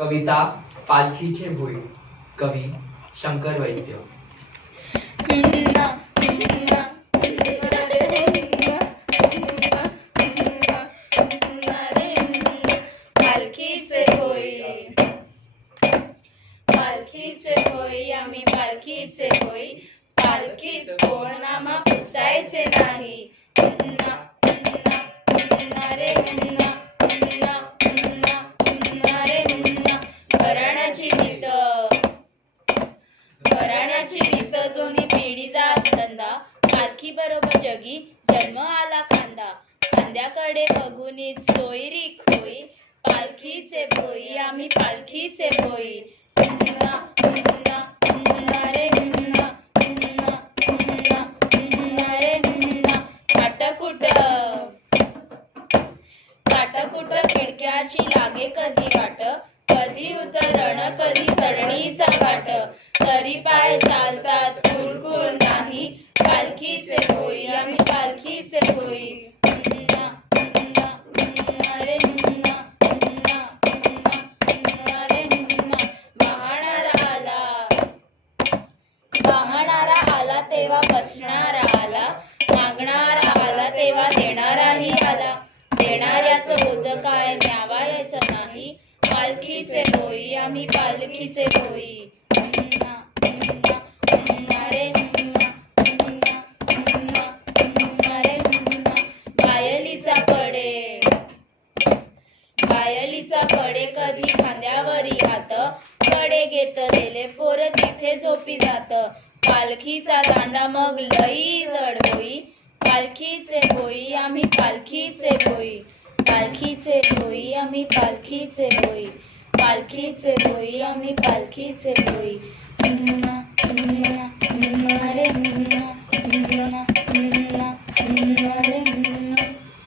कविता पालखीचे भोई. कवी शंकर वैद्य. पालखीचे होई, पालखीचे होई, आम्ही पालखीचे होई. पालखीत कोण आम्हा पुसायचे नाही. पुन्हा पुन्हा पुन्हा रे पुन्हा पुन्हा पुन्हा पुन्हा रे पुन्हा. घराण्याची रीत, घराण्याची रीत जुनी पिढी जात धंदा. पालखी बरोबर जगी जन्म आला खांदा. खांद्याकडे बघूनच सोयरी खोई. पालखीचे भोई, आम्ही पालखीचे भोई. पुन्हा पुन्हा पुन्हा रे पुन्हा पुन्हा पुन्हा पुन्हा रे पुन्हा. काटकुट, काटकुट खिडक्याची लागे कधी वाट. कधी उतरण कधी चढणीचा वाट. तरी पाय चालतात कुरकुर नाही. पालखीचे भोई, आम्ही पालखीचे भोई. पुन्हा पुन्हा पुन्हा रे पुन्हा पुन्हा पुन्हा पुन्हा रे पुन्हा. वाहणारा आला, वाहणारा आला तेव्हा बसणारा आला. मागणारा आला तेव्हा देणाराही आला. देणाऱ्याचं ओझ काय न्यावायचं नाही. पालखीचे भोई, आम्ही पालखीचे भोई. पुन्हा पुन्हा पुन्हा रे पुन्हा पुन्हा पुन्हा पुन्हा रे पुन्हा. पायलीचा कडे, पायलीचा कडे कधी खांद्यावरी हात. कडे घेतलेले पोर तिथे झोपी जात. पालखीचा दांडा मग लई जड होई. पालखीचे भोई, आम्ही पालखीचे भोई. पालखीचे भोई, आम्ही पालखीचे भोई. पालखीचे भोई, आम्ही पालखीचे भोई. पुन्हा पुन्हा